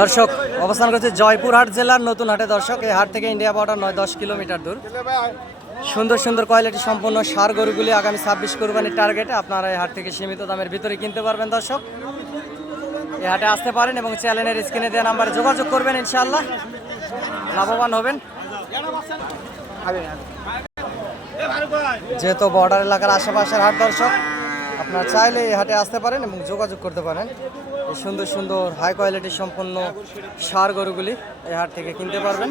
দর্শক অবস্থান করছে জয়পুরহাট জেলার নতুন হাটে। দর্শক এই হাট থেকে ইন্ডিয়া বর্ডার 9-10 কিলোমিটার দূর। সুন্দর সুন্দর কোয়ালিটি সম্পন্ন ষাঁড় গরুগুলি আগামী 26 কোরবানির টার্গেটে আপনারা এই হাট থেকে সীমিত দামের ভিতরে কিনতে পারবেন। দর্শক এই হাটে আসতে পারেন এবং চ্যানেলের স্ক্রিনে দেওয়া নাম্বারে যোগাযোগ করবেন, ইনশাআল্লাহ লাভবান হবেন। যেহেতু বর্ডার এলাকার আশেপাশের হাট, দর্শক আপনারা চাইলে এই হাটে আসতে পারেন এবং যোগাযোগ করতে পারেন। এই সুন্দর সুন্দর হাই কোয়ালিটি সম্পন্ন ষাঁড় গরুগুলি এই হাট থেকে কিনতে পারবেন।